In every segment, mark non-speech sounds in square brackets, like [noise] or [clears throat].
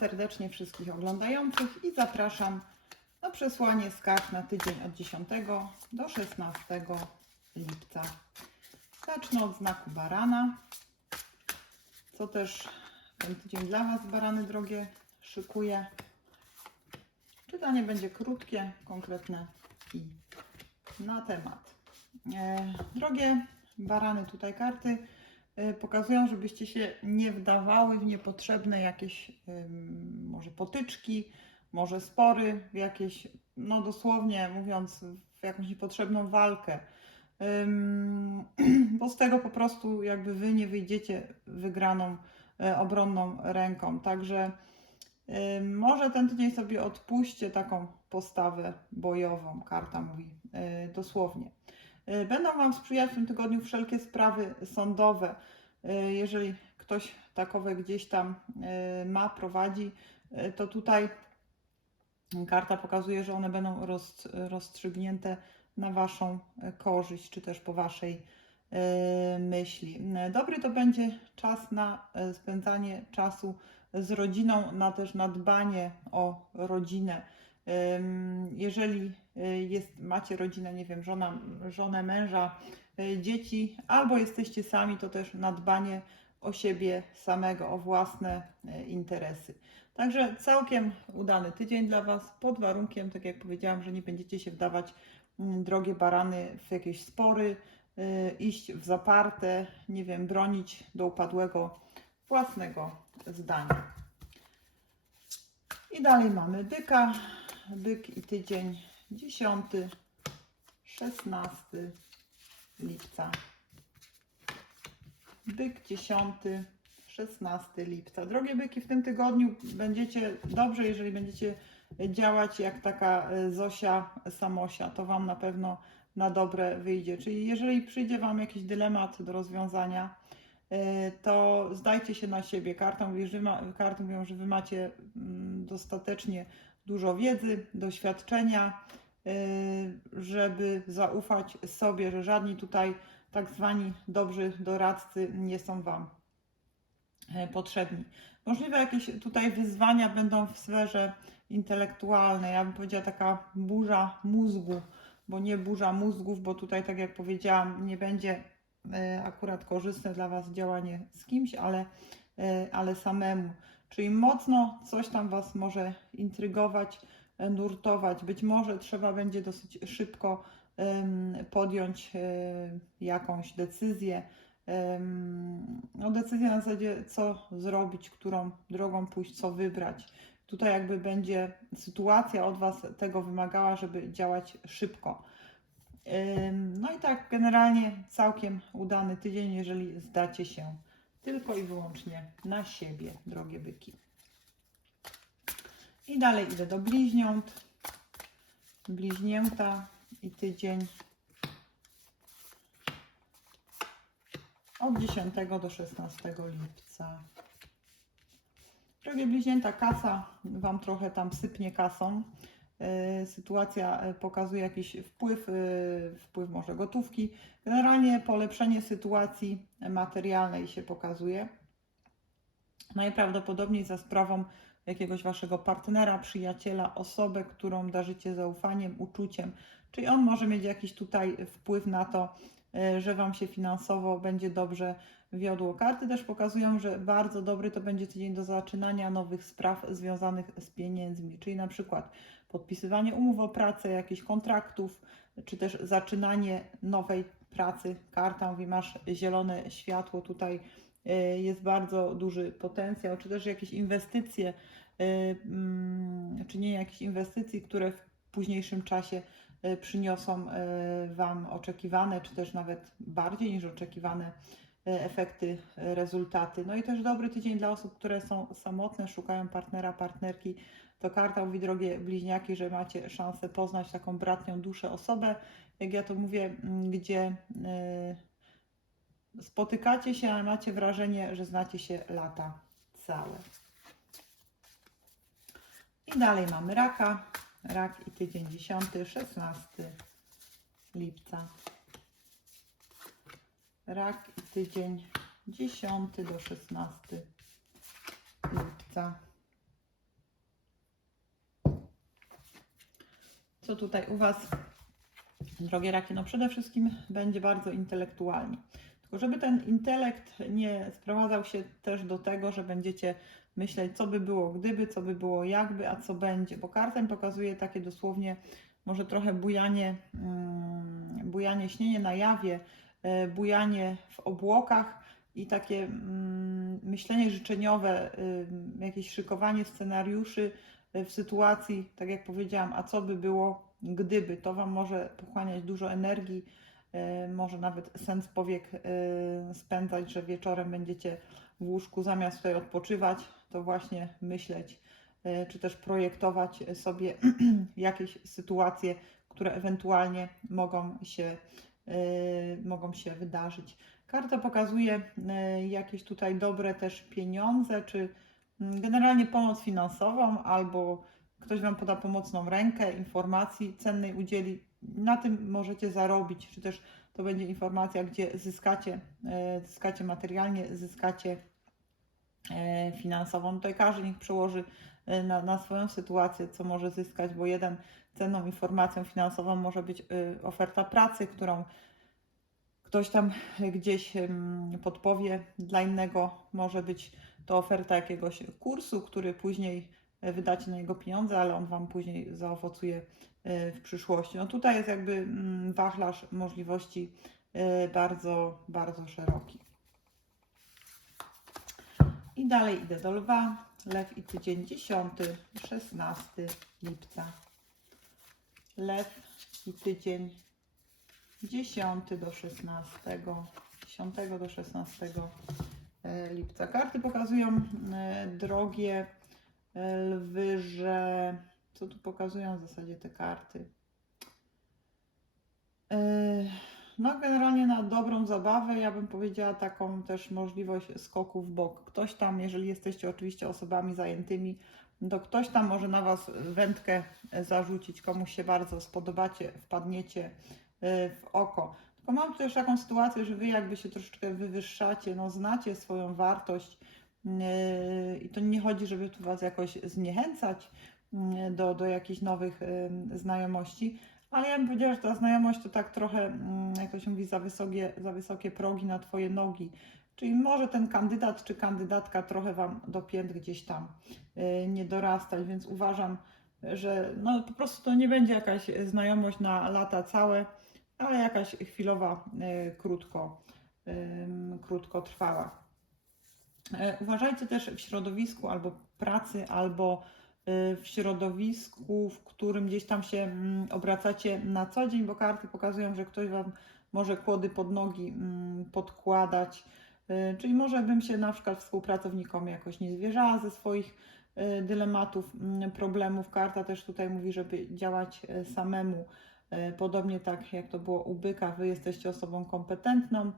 serdecznie wszystkich oglądających i zapraszam na przesłanie skarg na tydzień od 10 do 16 lipca. Zacznę od znaku barana, co też ten tydzień dla Was, barany drogie, szykuję. Czytanie będzie krótkie, konkretne i na temat. E, drogie barany, tutaj karty pokazują, żebyście się nie wdawały w niepotrzebne jakieś może potyczki, może spory, w jakieś, no dosłownie mówiąc, w jakąś niepotrzebną walkę. [clears throat] Bo z tego po prostu jakby wy nie wyjdziecie wygraną, e, obronną ręką. Także może ten tydzień sobie odpuśćcie taką postawę bojową. Karta mówi e, dosłownie. E, Będą Wam sprzyjać w tym tygodniu wszelkie sprawy sądowe. E, Jeżeli ktoś takowe gdzieś tam e, ma, prowadzi, to tutaj karta pokazuje, że one będą roz, rozstrzygnięte na Waszą korzyść, czy też po Waszej myśli. Dobry to będzie czas na spędzanie czasu z rodziną, na też na dbanie o rodzinę. Jeżeli jest, macie rodzinę, nie wiem, żona, żonę, męża, y, dzieci, albo jesteście sami, to też na dbanie o siebie samego, o własne y, interesy. Także całkiem udany tydzień dla Was, pod warunkiem, tak jak powiedziałam, że nie będziecie się wdawać, mm, drogie barany, w jakieś spory, y, iść w zaparte, nie wiem, bronić do upadłego własnego zdania. I dalej mamy byka, byk i tydzień 10, 16 lipca. Byk 10, 16 lipca. Drogie byki, w tym tygodniu będziecie dobrze, jeżeli będziecie działać jak taka e, Zosia Samosia, to Wam na pewno na dobre wyjdzie. Czyli jeżeli przyjdzie Wam jakiś dylemat do rozwiązania, e, to zdajcie się na siebie. Karty mówią, że Wy macie mm, dostatecznie dużo wiedzy, doświadczenia, y, żeby zaufać sobie, że żadni tutaj tak zwani dobrzy doradcy nie są Wam e, potrzebni. Możliwe jakieś tutaj wyzwania będą w sferze intelektualnej, ja bym powiedziała taka burza mózgu, bo nie burza mózgów, bo tutaj, tak jak powiedziałam, nie będzie e, akurat korzystne dla Was działanie z kimś, ale, e, ale samemu. Czyli mocno coś tam Was może intrygować, e, nurtować. Być może trzeba będzie dosyć szybko podjąć e, jakąś decyzję. No, decyzję na zasadzie, co zrobić, którą drogą pójść, co wybrać. Tutaj jakby będzie sytuacja od Was tego wymagała, żeby działać szybko. No i tak generalnie całkiem udany tydzień, jeżeli zdacie się tylko i wyłącznie na siebie, drogie byki. I dalej idę do bliźniąt. Bliźnięta i tydzień od 10 do 16 lipca. Drogie bliźnięta, kasa Wam trochę tam sypnie kasą. Yy, Sytuacja yy, pokazuje jakiś wpływ, yy, wpływ może gotówki. Generalnie polepszenie sytuacji materialnej się pokazuje. Najprawdopodobniej za sprawą jakiegoś Waszego partnera, przyjaciela, osobę, którą darzycie zaufaniem, uczuciem. Czyli on może mieć jakiś tutaj wpływ na to, że Wam się finansowo będzie dobrze wiodło. Karty też pokazują, że bardzo dobry to będzie tydzień do zaczynania nowych spraw związanych z pieniędzmi, czyli na przykład podpisywanie umów o pracę, jakichś kontraktów, czy też zaczynanie nowej pracy. Karta mówi, masz zielone światło, tutaj y, jest bardzo duży potencjał, czy też jakieś inwestycje, y, mm, czynienie jakichś inwestycji, które w późniejszym czasie y, przyniosą Wam oczekiwane, czy też nawet bardziej niż oczekiwane efekty, rezultaty. No i też dobry tydzień dla osób, które są samotne, szukają partnera, partnerki. To karta mówi, drogie bliźniaki, że macie szansę poznać taką bratnią duszę osobę, jak ja to mówię, mm, gdzie y, spotykacie się, ale macie wrażenie, że znacie się lata całe. I dalej mamy raka. Rak i tydzień 10, 16 lipca. Rak i tydzień 10 do 16 lipca. Co tutaj u Was, drogie raki, no przede wszystkim będzie bardzo intelektualnie. Tylko żeby ten intelekt nie sprowadzał się też do tego, że będziecie myśleć, co by było gdyby, co by było jakby, a co będzie, bo kartem pokazuje takie dosłownie może trochę bujanie, mm, bujanie śnienie na jawie, e, bujanie w obłokach i takie mm, myślenie życzeniowe, y, jakieś szykowanie scenariuszy w sytuacji, tak jak powiedziałam, a co by było gdyby, to Wam może pochłaniać dużo energii, y, może nawet sens powiek y, spędzać, że wieczorem będziecie w łóżku zamiast tutaj odpoczywać, to właśnie myśleć, y, czy też projektować sobie [clears throat] jakieś sytuacje, które ewentualnie mogą się, mogą się wydarzyć. Karta pokazuje jakieś tutaj dobre też pieniądze, czy generalnie pomoc finansową, albo ktoś Wam poda pomocną rękę, informacji cennej udzieli. Na tym możecie zarobić, czy też to będzie informacja, gdzie zyskacie, y, zyskacie materialnie, zyskacie e, finansową. Tutaj każdy niech przełoży e, na, na swoją sytuację, co może zyskać, bo jeden cenną informacją finansową może być oferta pracy, którą ktoś tam gdzieś podpowie, dla innego może być to oferta jakiegoś kursu, który później wydacie na jego pieniądze, ale on Wam później zaowocuje e, w przyszłości. No tutaj jest jakby mm, wachlarz możliwości e, bardzo, bardzo szeroki. I dalej idę do lwa. Lew i tydzień 10, 16 lipca. Lew i tydzień 10 do 16, 10 do 16 e, lipca. Karty pokazują e, drogie e, lwy, że co tu pokazują w zasadzie te karty? No, generalnie na dobrą zabawę, ja bym powiedziała taką też możliwość skoku w bok. Ktoś tam, jeżeli jesteście oczywiście osobami zajętymi, to ktoś tam może na Was wędkę zarzucić, komuś się bardzo spodobacie, wpadniecie w oko. Tylko mam też taką sytuację, że Wy jakby się troszeczkę wywyższacie, no znacie swoją wartość yy, i to nie chodzi, żeby tu Was jakoś zniechęcać yy, do, do jakichś nowych znajomości, ale ja bym powiedziała, że ta znajomość to tak trochę, mm, jak to się mówi, za wysokie, za wysokie progi na Twoje nogi. Czyli może ten kandydat czy kandydatka trochę Wam do pięt gdzieś tam nie dorastać, więc uważam, że no po prostu to nie będzie jakaś znajomość na lata całe, ale jakaś chwilowa, y, krótko, krótko trwała. E, Uważajcie też w środowisku albo pracy, albo y, w środowisku, w którym gdzieś tam się mm, obracacie na co dzień, bo karty pokazują, że ktoś Wam może kłody pod nogi mm, podkładać. Y, Czyli może bym się na przykład współpracownikom jakoś nie zwierzała ze swoich dylematów, mm, problemów. Karta też tutaj mówi, żeby działać y, samemu. E, Podobnie tak jak to było u byka, wy jesteście osobą kompetentną,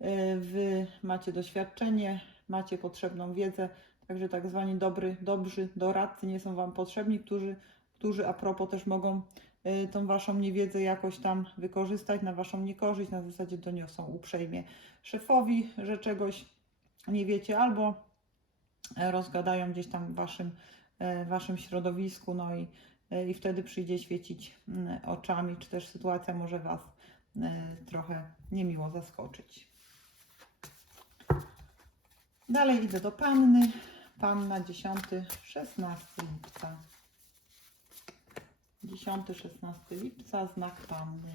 e, wy macie doświadczenie, macie potrzebną wiedzę, także tak zwani dobry, dobrzy doradcy nie są wam potrzebni, którzy, którzy a propos też mogą e, tą waszą niewiedzę jakoś tam wykorzystać na waszą niekorzyść, na zasadzie doniosą uprzejmie szefowi, że czegoś nie wiecie, albo rozgadają gdzieś tam w waszym, waszym środowisku, no i i wtedy przyjdzie świecić mm, oczami, czy też sytuacja może Was e, trochę niemiło zaskoczyć. Dalej idę do panny. Panna 10, 16 lipca. 10, 16 lipca, znak panny.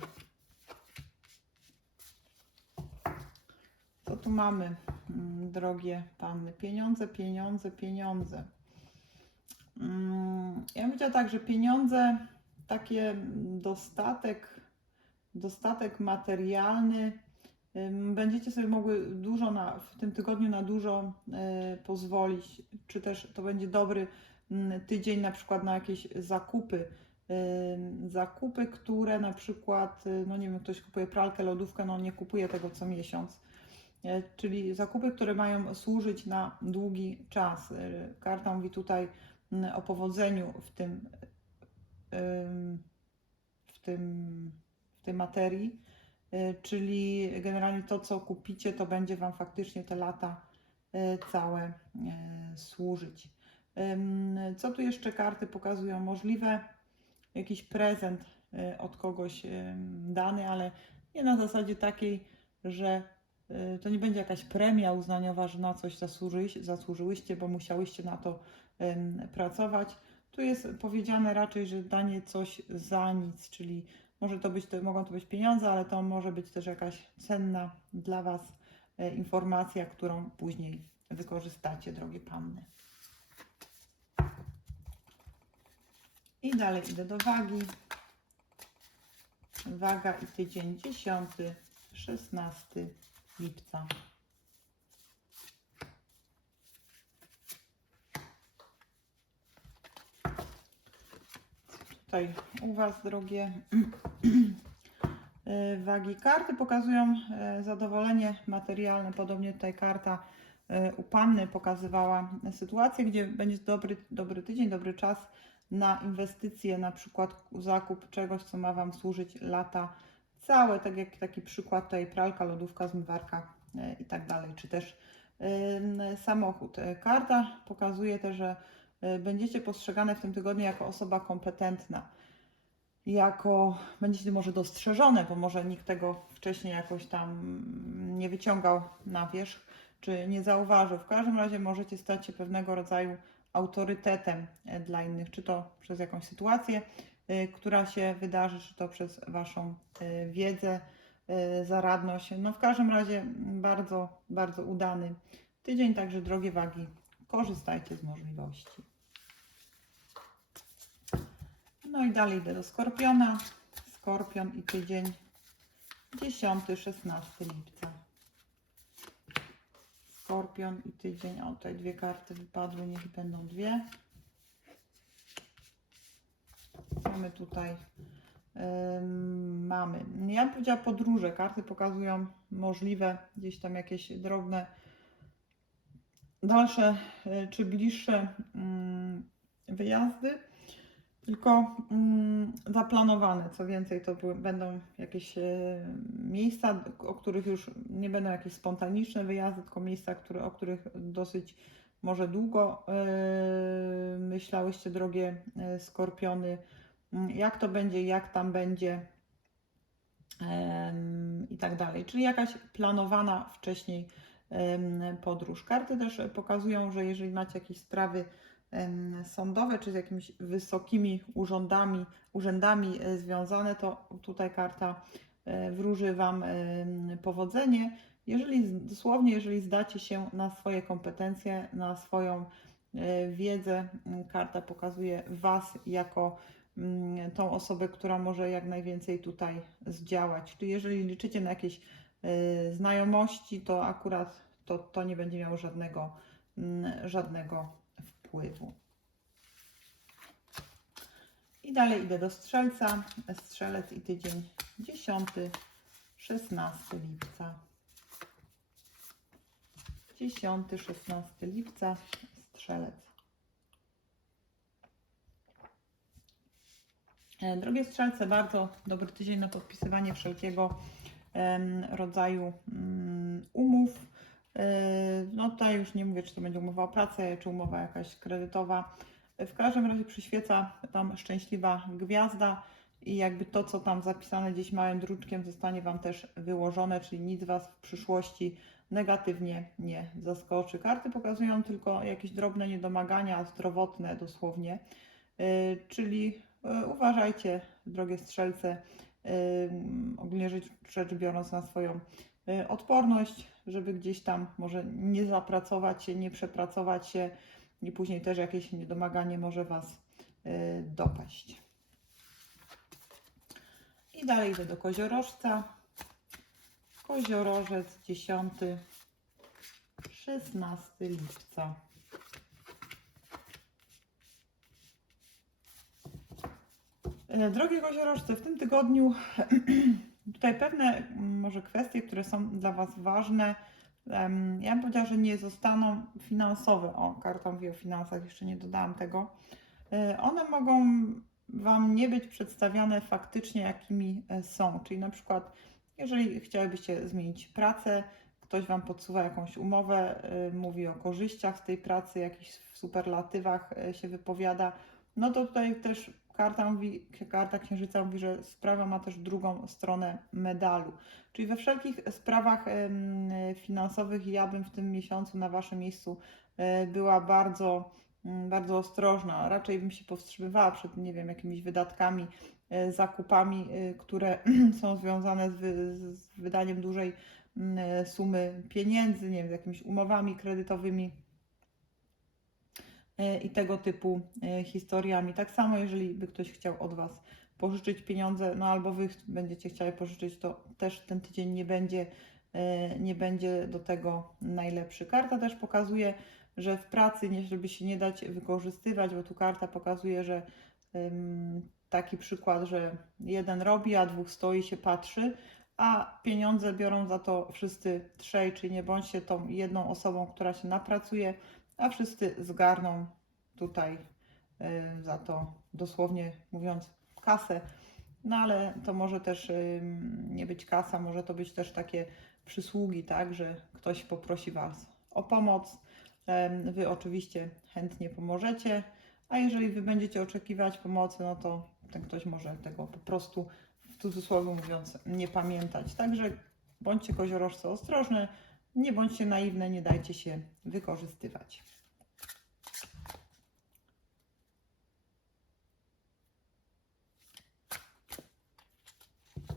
Co tu mamy, mm, drogie panny? Pieniądze, pieniądze, pieniądze. Mm, Ja bym powiedziała tak, że pieniądze, takie dostatek, dostatek materialny, będziecie sobie mogły dużo na, w tym tygodniu na dużo y, pozwolić, czy też to będzie dobry mm, tydzień na przykład na jakieś zakupy. Zakupy, które na przykład, y, no nie wiem, ktoś kupuje pralkę, lodówkę, no nie kupuje tego co miesiąc. E, Czyli zakupy, które mają służyć na długi czas. Y, Karta mówi tutaj, mm, o powodzeniu w tym, ym, w tym, w tej materii, y, czyli generalnie to, co kupicie, to będzie Wam faktycznie te lata y, całe y, służyć. Co tu jeszcze karty pokazują? Możliwe jakiś prezent od kogoś dany, ale nie na zasadzie takiej, że to nie będzie jakaś premia uznaniowa, że na coś zasłużyłyście, bo musiałyście na to pracować. Tu jest powiedziane raczej, że danie coś za nic, czyli może to być, to, mogą to być pieniądze, ale to może być też jakaś cenna dla Was e, informacja, którą później wykorzystacie, drogie panny. I dalej idę do wagi. Waga i tydzień 10, 16 lipca. Tutaj u Was, drogie [clears throat] e, wagi. Karty pokazują e, zadowolenie materialne. Podobnie tutaj karta e, u Panny pokazywała sytuację, gdzie będzie dobry, dobry tydzień, dobry czas na inwestycje, na przykład zakup czegoś, co ma Wam służyć lata całe, tak jak taki przykład tutaj pralka, lodówka, zmywarka i tak dalej, czy też samochód. Karta pokazuje też, że będziecie postrzegane w tym tygodniu jako osoba kompetentna, jako będziecie może dostrzeżone, bo może nikt tego wcześniej jakoś tam nie wyciągał na wierzch, czy nie zauważył. W każdym razie możecie stać się pewnego rodzaju autorytetem e, dla innych, czy to przez jakąś sytuację, y, która się wydarzy, czy to przez Waszą y, wiedzę, y, zaradność. No w każdym razie bardzo, bardzo udany tydzień, także drogie wagi, korzystajcie z możliwości. No i dalej idę do Skorpiona. Skorpion i tydzień 10-16 lipca. Skorpion i tydzień. O, tutaj dwie karty wypadły, niech będą dwie. Mamy tutaj, mamy, ja bym powiedziała podróże. Karty pokazują możliwe gdzieś tam jakieś drobne, dalsze y, czy bliższe ym, wyjazdy, tylko ym, zaplanowane. Co więcej, to będą jakieś y, miejsca, o których już nie będą jakieś spontaniczne wyjazdy, tylko miejsca, które, o których dosyć może długo y, myślałyście, drogie skorpiony, Mm, jak to będzie, jak tam będzie i tak dalej. Czyli jakaś planowana wcześniej podróż. Karty też pokazują, że jeżeli macie jakieś sprawy sądowe, czy z jakimiś wysokimi urządami, urzędami e, związane, to tutaj karta e, wróży Wam powodzenie. Jeżeli dosłownie, jeżeli zdacie się na swoje kompetencje, na swoją e, wiedzę, karta pokazuje Was jako tą osobę, która może jak najwięcej tutaj zdziałać. Czyli jeżeli liczycie na jakieś znajomości, to akurat to, to nie będzie miało żadnego, mm, żadnego wpływu. I dalej idę do strzelca. Strzelec i tydzień 10, 16 lipca. 10, 16 lipca, strzelec. E, Drogie strzelce, bardzo dobry tydzień na podpisywanie wszelkiego rodzaju mm, umów. E, No tutaj już nie mówię, czy to będzie umowa o pracę, czy umowa jakaś kredytowa. W każdym razie przyświeca tam szczęśliwa gwiazda i jakby to, co tam zapisane gdzieś małym druczkiem zostanie Wam też wyłożone, czyli nic Was w przyszłości negatywnie nie zaskoczy. Karty pokazują tylko jakieś drobne niedomagania zdrowotne dosłownie, E, czyli E, Uważajcie, drogie strzelce, ogólnie rzecz, biorąc na swoją e, odporność, żeby gdzieś tam może nie zapracować się, nie przepracować się i później też jakieś niedomaganie może Was e, dopaść. I dalej idę do koziorożca. Koziorożec 10, 16 lipca. Drogie koziorożce, w tym tygodniu [clears throat] tutaj pewne mm, może kwestie, które są dla Was ważne, ja bym powiedziała, że nie zostaną finansowe. O, karta mówi o finansach, jeszcze nie dodałam tego. E, One mogą Wam nie być przedstawiane faktycznie, jakimi e, są. Czyli na przykład, jeżeli chciałybyście zmienić pracę, ktoś Wam podsuwa jakąś umowę, e, mówi o korzyściach z tej pracy, jakichś superlatywach e, się wypowiada, no to tutaj też karta, mówi, karta księżyca mówi, że sprawa ma też drugą stronę medalu. Czyli we wszelkich sprawach finansowych ja bym w tym miesiącu na Waszym miejscu e, była bardzo, mm, bardzo ostrożna. Raczej bym się powstrzymywała przed, nie wiem, jakimiś wydatkami, e, zakupami, e, które [clears throat] są związane z, wy, z wydaniem dużej mm, sumy pieniędzy, nie wiem, z jakimiś umowami kredytowymi i tego typu e, historiami. Tak samo, jeżeli by ktoś chciał od Was pożyczyć pieniądze, no albo Wy będziecie chcieli pożyczyć, to też ten tydzień nie będzie, e, nie będzie do tego najlepszy. Karta też pokazuje, że w pracy, żeby się nie dać wykorzystywać, bo tu karta pokazuje, że taki przykład, że jeden robi, a dwóch stoi się patrzy, a pieniądze biorą za to wszyscy trzej, czyli nie bądźcie tą jedną osobą, która się napracuje, a wszyscy zgarną tutaj y, za to dosłownie mówiąc kasę. No ale to może też ym, nie być kasa, może to być też takie przysługi, tak, że ktoś poprosi Was o pomoc. Wy oczywiście chętnie pomożecie, a jeżeli Wy będziecie oczekiwać pomocy, no to ten ktoś może tego po prostu w cudzysłowie mówiąc nie pamiętać. Także bądźcie koziorożce ostrożne, nie bądźcie naiwne, nie dajcie się wykorzystywać.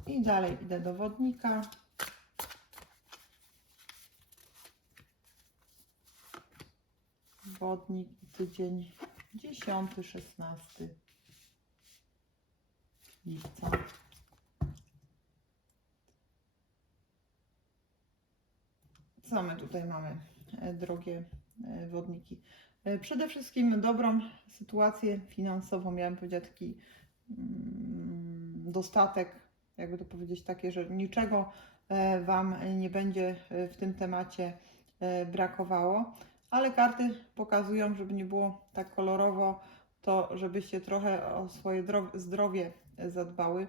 I dalej idę do wodnika. Wodnik tydzień 10-16 lipca. My tutaj mamy, e, drogie e, wodniki? E, Przede wszystkim dobrą sytuację finansową, miałem powiedzieć taki mm, dostatek, jakby to powiedzieć, takie, że niczego Wam nie będzie w tym temacie brakowało, ale karty pokazują, żeby nie było tak kolorowo, to żebyście trochę o swoje dro- zdrowie zadbały,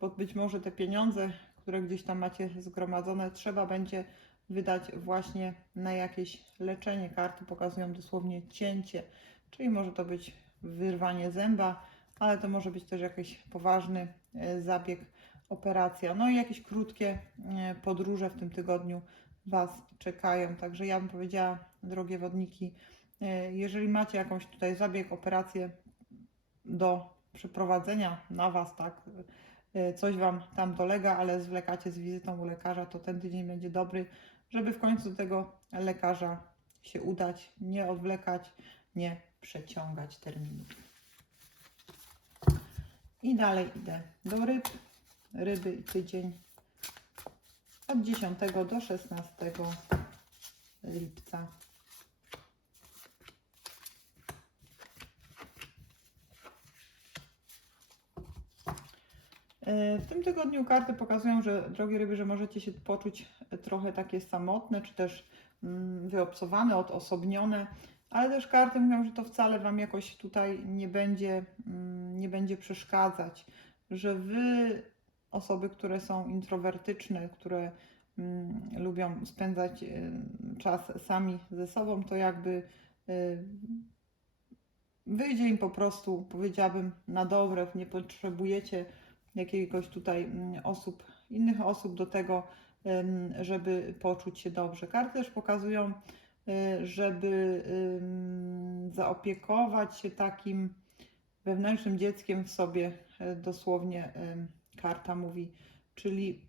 bo być może te pieniądze, które gdzieś tam macie zgromadzone, trzeba będzie wydać właśnie na jakieś leczenie. Karty pokazują dosłownie cięcie, czyli może to być wyrwanie zęba, ale to może być też jakiś poważny e, zabieg, operacja. No i jakieś krótkie e, podróże w tym tygodniu Was czekają. Także ja bym powiedziała, drogie wodniki, e, jeżeli macie jakąś tutaj zabieg, operację do przeprowadzenia na Was, tak, coś Wam tam dolega, ale zwlekacie z wizytą u lekarza, to ten tydzień będzie dobry, żeby w końcu do tego lekarza się udać, nie odwlekać, nie przeciągać terminów. I dalej idę do ryb. Ryby tydzień od 10 do 16 lipca. E, W tym tygodniu karty pokazują, że drogie ryby, że możecie się poczuć trochę takie samotne, czy też mm, wyobcowane, odosobnione, ale też karty mówią, że to wcale Wam jakoś tutaj nie będzie, mm, nie będzie przeszkadzać, że Wy, osoby, które są introwertyczne, które mm, lubią spędzać y, czas sami ze sobą, to jakby y, wyjdzie im po prostu, powiedziałabym, na dobre, nie potrzebujecie jakiegoś tutaj osób, innych osób do tego, żeby poczuć się dobrze. Karty też pokazują, żeby zaopiekować się takim wewnętrznym dzieckiem w sobie, y, dosłownie karta mówi, czyli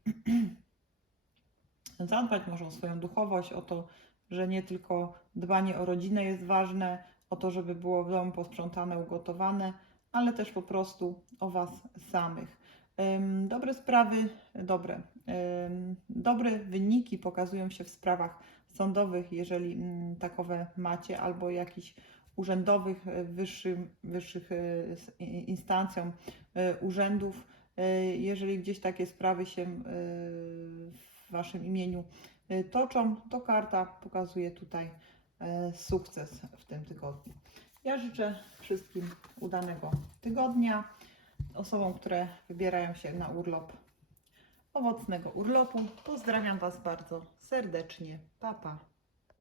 [clears throat] zadbać może o swoją duchowość, o to, że nie tylko dbanie o rodzinę jest ważne, o to, żeby było w domu posprzątane, ugotowane, ale też po prostu o Was samych. Dobre sprawy, dobre, dobre wyniki pokazują się w sprawach sądowych, jeżeli mm, takowe macie, albo jakichś urzędowych, e, wyższym, wyższych e, instancjom e, urzędów. Jeżeli gdzieś takie sprawy się w Waszym imieniu toczą, to karta pokazuje tutaj sukces w tym tygodniu. Ja życzę wszystkim udanego tygodnia. Osobom, które wybierają się na urlop, owocnego urlopu. Pozdrawiam Was bardzo serdecznie. Pa, pa.